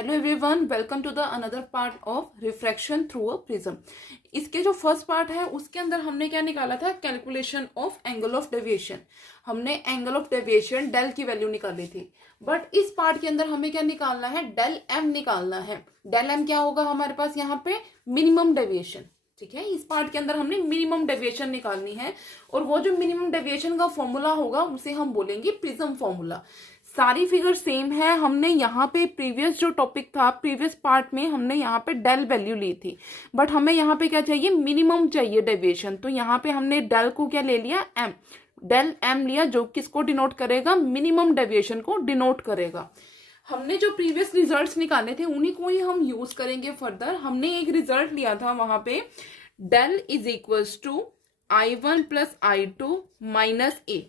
Hello everyone, welcome to the another part of refraction through a prism. इसके जो first part है उसके अंदर हमने क्या निकाला था, calculation of angle of deviation. हमने एंगल ऑफ डेविएशन डेल की वैल्यू निकाली थी। बट इस पार्ट के अंदर हमें क्या निकालना है, डेल एम निकालना है। डेल एम क्या होगा हमारे पास यहाँ पे, मिनिमम डेविएशन। ठीक है, इस पार्ट के अंदर हमने मिनिमम डेविएशन निकालनी है और वो जो मिनिमम डेविएशन का फॉर्मूला होगा उसे हम बोलेंगे प्रिज्म फॉर्मूला। सारी फिगर सेम है। हमने यहाँ पे प्रीवियस जो टॉपिक था, प्रीवियस पार्ट में हमने यहाँ पे डेल वैल्यू ली थी, बट हमें यहाँ पे क्या चाहिए, मिनिमम चाहिए डेविएशन। तो यहाँ पे हमने डेल को क्या ले लिया, एम, डेल एम लिया, जो किसको डिनोट करेगा, मिनिमम डेविएशन को डिनोट करेगा। हमने जो प्रीवियस रिजल्ट्स निकाले थे उन्हीं को ही हम यूज करेंगे फर्दर। हमने एक रिजल्ट लिया था वहां पे, del is equals to I1 plus I2 minus A.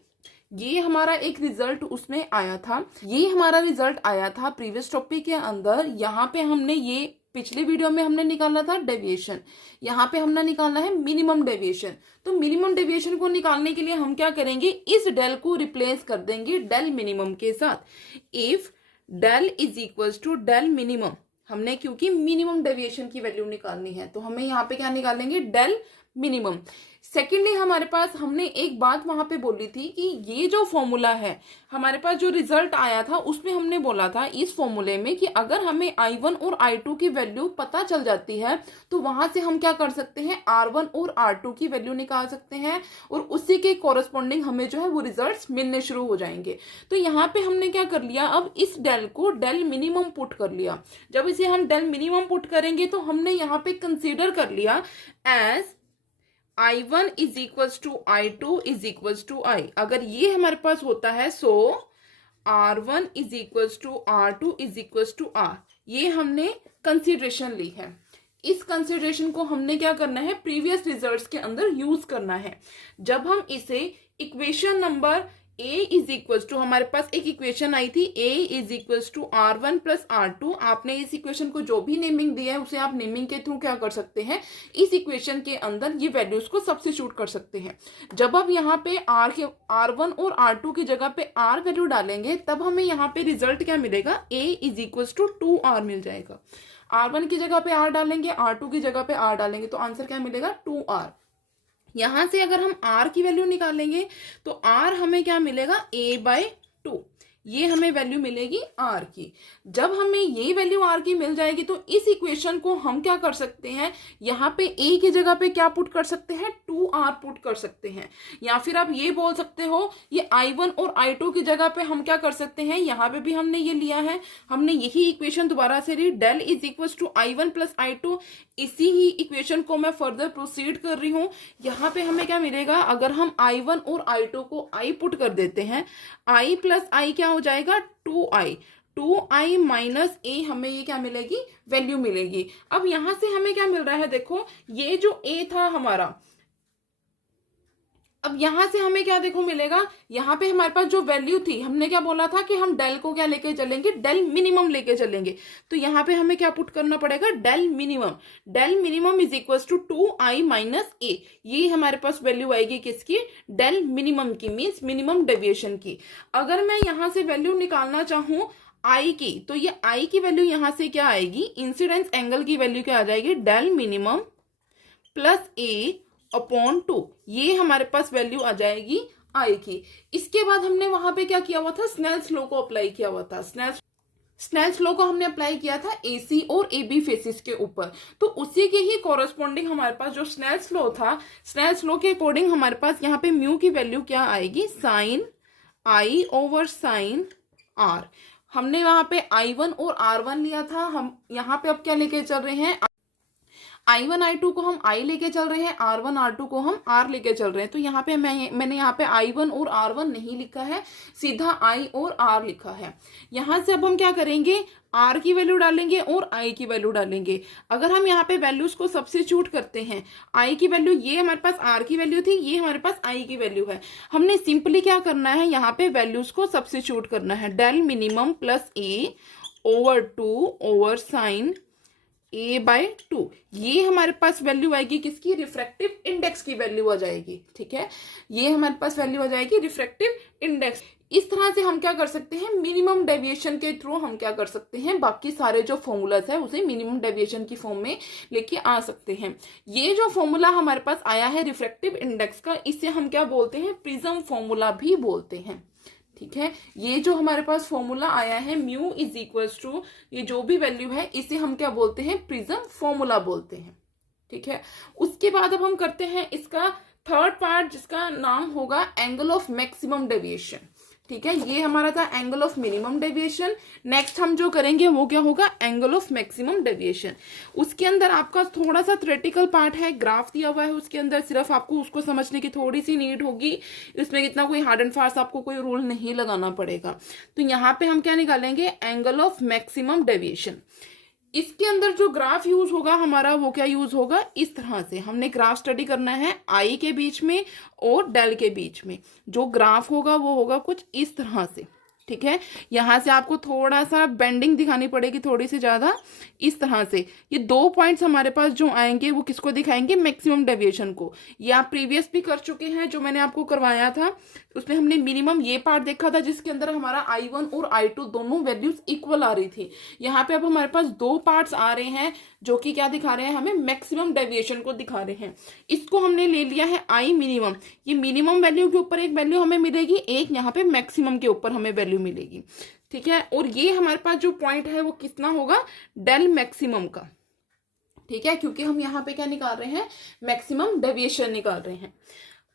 ये हमारा एक रिजल्ट उसमें आया था, ये हमारा रिजल्ट आया था प्रीवियस टॉपिक के अंदर। यहाँ पे हमने ये पिछले वीडियो में हमने निकाला था डेविएशन, यहाँ पे हमने निकालना है मिनिमम डेविएशन। तो मिनिमम डेविएशन को निकालने के लिए हम क्या करेंगे, इस डेल को रिप्लेस कर देंगे डेल मिनिमम के साथ। If del is equals to del minimum, हमने क्योंकि मिनिमम डेविएशन की वैल्यू निकालनी है तो हमें यहाँ पे क्या निकालेंगे, डेल मिनिमम। सेकेंडली हमारे पास हमने एक बात वहां पे बोली थी कि ये जो फॉर्मूला है, हमारे पास जो रिजल्ट आया था उसमें हमने बोला था इस फॉर्मूले में कि अगर हमें I1 और I2 की वैल्यू पता चल जाती है तो वहां से हम क्या कर सकते हैं, R1 और R2 की वैल्यू निकाल सकते हैं और उसी के कोरस्पॉन्डिंग हमें जो है वो रिजल्ट्स मिलने शुरू हो जाएंगे। तो यहाँ पे हमने क्या कर लिया, अब इस डेल को डेल मिनिमम पुट कर लिया। जब इसे हम डेल मिनिमम पुट करेंगे तो हमने यहाँ पे कंसीडर कर लिया as I1 is equals to I2 is equals to I। अगर ये हमारे पास होता है so R1 is equals to R2 is equals to R। ये हमने कंसीडरेशन ली है। इस कंसीडरेशन को हमने क्या करना है, प्रीवियस रिजल्ट्स के अंदर यूज करना है। जब हम इसे equation number A is equals to, हमारे पास एक इक्वेशन आई थी A is equals to R1 plus R2। आपने इस इक्वेशन को जो भी नेमिंग दिया है उसे आप नेमिंग के थ्रू क्या कर सकते हैं, इस इक्वेशन के अंदर ये वैल्यूज को सब्स्टिट्यूट कर सकते हैं। जब आप यहाँ पे R1 और R2 की जगह पे R वैल्यू डालेंगे तब हमें यहाँ पे रिजल्ट क्या मिलेगा, A is equals to 2R मिल जाएगा। R1 की जगह पे R डालेंगे, R2 की जगह पे R डालेंगे तो आंसर क्या मिलेगा, 2R। यहां से अगर हम R की वैल्यू निकालेंगे तो R हमें क्या मिलेगा, A/2। ये हमें वैल्यू मिलेगी R की। जब हमें ये वैल्यू R की मिल जाएगी तो इस इक्वेशन को हम क्या कर सकते हैं, यहाँ पे A की जगह पे क्या पुट कर सकते हैं, 2R पुट कर सकते हैं। या फिर आप ये बोल सकते हो ये I1 और I2 की जगह पे हम क्या कर सकते हैं, यहाँ पे भी हमने ये लिया है, हमने यही इक्वेशन दोबारा से ली, del is equal to I1 plus I2। इसी ही इक्वेशन को मैं फर्दर प्रोसीड कर रही हूँ। यहाँ पे हमें क्या मिलेगा, अगर हम I1 और I2 को I पुट कर देते हैं, I प्लस I क्या हो जाएगा, 2I। 2I माइनस A, हमें ये क्या मिलेगी, वैल्यू मिलेगी। अब यहां से हमें क्या मिल रहा है, देखो ये जो A था हमारा, अब यहां से हमें क्या देखो मिलेगा, यहाँ पे हमारे पास जो वैल्यू थी, हमने क्या बोला था कि हम डेल को क्या लेके चलेंगे, डेल मिनिमम लेके चलेंगे। तो यहाँ पे हमें क्या पुट करना पड़ेगा, del minimum. Del minimum is equal to 2I minus A। ये हमारे पास वैल्यू आएगी किसकी, डेल मिनिमम की, मीन्स मिनिमम डेविएशन की। अगर मैं यहाँ से वैल्यू निकालना चाहूँ I की, तो ये I की वैल्यू यहाँ से क्या आएगी, इंसिडेंस एंगल की वैल्यू क्या आ जाएगी, del minimum plus A upon 2। ये हमारे पास वैल्यू आ जाएगी I की। इसके बाद हमने वहां पे क्या किया हुआ था, स्नेल्स लॉ को अप्लाई किया हुआ था। स्नेल्स लॉ को हमने अप्लाई किया था AC और AB फेसिस के ऊपर। तो उसी के ही कॉरेस्पॉन्डिंग हमारे पास जो स्नेल्स लॉ था, स्नेल्स लॉ के अकॉर्डिंग हमारे पास यहाँ पे म्यू की वैल्यू क्या आएगी, sine I over sine R। हमने वहां पे I1 और R1 लिया था, हम यहाँ पे अब क्या लेके चल रहे हैं, I1 I2 को हम I लेके चल रहे हैं, R1 R2 को हम R लेके चल रहे हैं। तो यहाँ पे मैंने यहाँ पे I1 और R1 नहीं लिखा है, सीधा I और R लिखा है। यहाँ से अब हम क्या करेंगे, R की वैल्यू डालेंगे और I की वैल्यू डालेंगे। अगर हम यहाँ पे वैल्यूज को सब्स्टिट्यूट करते हैं, I की वैल्यू, ये हमारे पास R की वैल्यू थी, ये हमारे पास I की वैल्यू है। हमने सिंपली क्या करना है, यहाँ पे वैल्यूज को सब्स्टिट्यूट करना है, del minimum plus A over 2 over sine A/2, ये हमारे पास वैल्यू आएगी किसकी, रिफ्रैक्टिव इंडेक्स की वैल्यू आ जाएगी। ठीक है, ये हमारे पास वैल्यू आ जाएगी रिफ्रैक्टिव इंडेक्स। इस तरह से हम क्या कर सकते हैं, मिनिमम डेविएशन के थ्रू हम क्या कर सकते हैं, बाकी सारे जो फॉर्मूलाज है उसे मिनिमम डेविएशन की फॉर्म में लेके आ सकते हैं। ये जो फॉर्मूला हमारे पास आया है रिफ्रैक्टिव इंडेक्स का, इसे हम क्या बोलते हैं, प्रिज्म फॉर्मूला भी बोलते हैं। ठीक है, ये जो हमारे पास फॉर्मूला आया है म्यू इज इक्वल्स टू, ये जो भी वैल्यू है इसे हम क्या बोलते हैं, प्रिज्म फॉर्मूला बोलते हैं। ठीक है, उसके बाद अब हम करते हैं इसका थर्ड पार्ट, जिसका नाम होगा एंगल ऑफ मैक्सिमम डेविएशन। ठीक है, ये हमारा था angle of minimum deviation. Next हम जो करेंगे वो क्या होगा, एंगल ऑफ मैक्सिमम डेविएशन। उसके अंदर आपका थोड़ा सा थ्योरेटिकल पार्ट है, ग्राफ दिया हुआ है उसके अंदर, सिर्फ आपको उसको समझने की थोड़ी सी नीड होगी। इसमें इतना कोई हार्ड एंड फास्ट आपको कोई रूल नहीं लगाना पड़ेगा। तो यहाँ पे हम क्या निकालेंगे, एंगल ऑफ मैक्सिमम डेविएशन। इसके अंदर जो ग्राफ यूज होगा हमारा, वो क्या यूज होगा, इस तरह से हमने ग्राफ स्टडी करना है आई के बीच में और डेल के बीच में। जो ग्राफ होगा वो होगा कुछ इस तरह से। ठीक है, यहां से आपको थोड़ा सा बेंडिंग दिखानी पड़ेगी, थोड़ी सी ज्यादा, इस तरह से। ये 2 पॉइंट्स हमारे पास जो आएंगे वो किसको दिखाएंगे, मैक्सिमम डेविएशन को। ये आप प्रीवियस भी कर चुके हैं, जो मैंने आपको करवाया था उसमें हमने मिनिमम ये पार्ट देखा था, जिसके अंदर हमारा I1 और I2 दोनों वैल्यूज इक्वल आ रही थी। यहाँ पे अब हमारे पास 2 पार्ट्स आ रहे हैं जो कि क्या दिखा रहे हैं, हमें मैक्सिमम डेविएशन को दिखा रहे हैं। इसको हमने ले लिया है I मिनिमम। ये मिनिमम वैल्यू के ऊपर एक वैल्यू हमें मिलेगी, एक यहाँ पे मैक्सिमम के ऊपर हमें वैल्यू मिलेगी। ठीक है, और ये हमारे पास जो पॉइंट है वो कितना होगा, डेल मैक्सिमम का। ठीक है, क्योंकि हम यहाँ पे क्या निकाल रहे हैं, मैक्सिमम डेविएशन निकाल रहे हैं।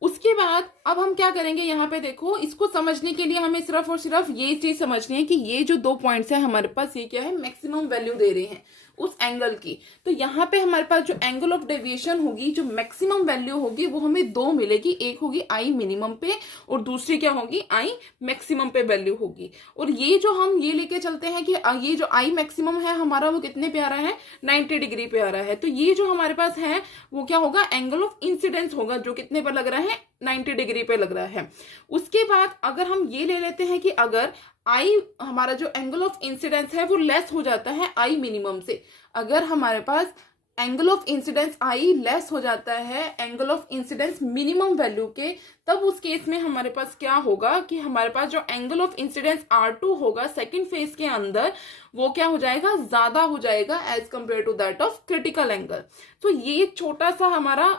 उसके बाद अब हम क्या करेंगे, यहाँ पे देखो, इसको समझने के लिए हमें सिर्फ और सिर्फ ये चीज समझनी है कि ये जो 2 पॉइंट्स है हमारे पास, ये क्या है, मैक्सिमम वैल्यू दे रहे हैं उस एंगल की। तो यहाँ पे हमारे पास जो एंगल ऑफ डेविएशन होगी, जो मैक्सिमम वैल्यू होगी, वो हमें 2 मिलेगी। एक होगी I मिनिमम पे और दूसरी क्या होगी, I मैक्सिमम पे वैल्यू होगी। और ये जो हम ये लेके चलते हैं कि ये जो I मैक्सिमम है हमारा, वो कितने पे आ रहा है, 90 डिग्री पे आ रहा है। तो ये जो हमारे पास है वो क्या होगा, एंगल ऑफ इंसिडेंस होगा, जो कितने पर लग रहा है, 90 डिग्री पे लग रहा है। उसके बाद अगर हम ये ले लेते हैं कि अगर I हमारा जो एंगल ऑफ इंसिडेंस है वो लेस हो जाता है I मिनिमम से, अगर हमारे पास angle of incidence I less हो जाता है angle of incidence minimum value के, तब उस केस में हमारे पास क्या होगा कि हमारे पास जो एंगल ऑफ इंसिडेंस R2 होगा सेकंड फेज के अंदर, वो क्या हो जाएगा, ज्यादा हो जाएगा as compare to that of critical angle. तो ये छोटा सा हमारा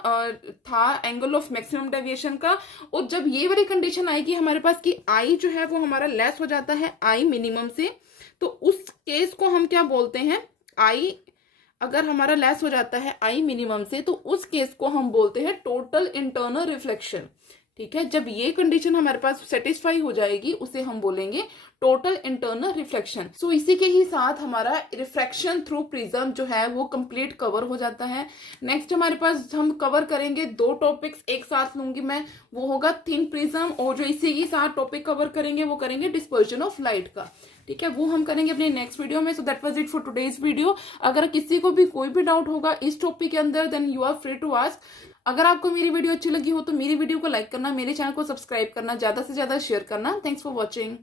था एंगल ऑफ मैक्सिमम डेविएशन का। और जब ये वाली कंडीशन आएगी हमारे पास कि I जो है वो हमारा लेस हो जाता है I मिनिमम से, तो उस केस को हम क्या बोलते हैं, I अगर हमारा लेस हो जाता है I मिनिमम से, तो उस केस को हम बोलते हैं टोटल इंटरनल रिफ्लेक्शन। ठीक है, जब ये कंडीशन हमारे पास सेटिस्फाई हो जाएगी, उसे हम बोलेंगे टोटल इंटरनल रिफ्लेक्शन। सो इसी के ही साथ हमारा रिफ्रैक्शन थ्रू प्रिज्म जो है वो कंप्लीट कवर हो जाता है। नेक्स्ट हमारे पास हम कवर करेंगे 2 टॉपिक्स एक साथ लूंगी मैं, वो होगा थिन प्रिज्म, और जो इसी के साथ टॉपिक कवर करेंगे वो करेंगे डिस्पर्जन ऑफ लाइट का। ठीक है, वो हम करेंगे अपने नेक्स्ट वीडियो में। So that was it for today's video. अगर किसी को भी कोई भी डाउट होगा इस टॉपिक के अंदर, then you are free to ask. अगर आपको मेरी वीडियो अच्छी लगी हो तो मेरी वीडियो को लाइक करना, मेरे चैनल को सब्सक्राइब करना, ज्यादा से ज्यादा शेयर करना। Thanks for watching.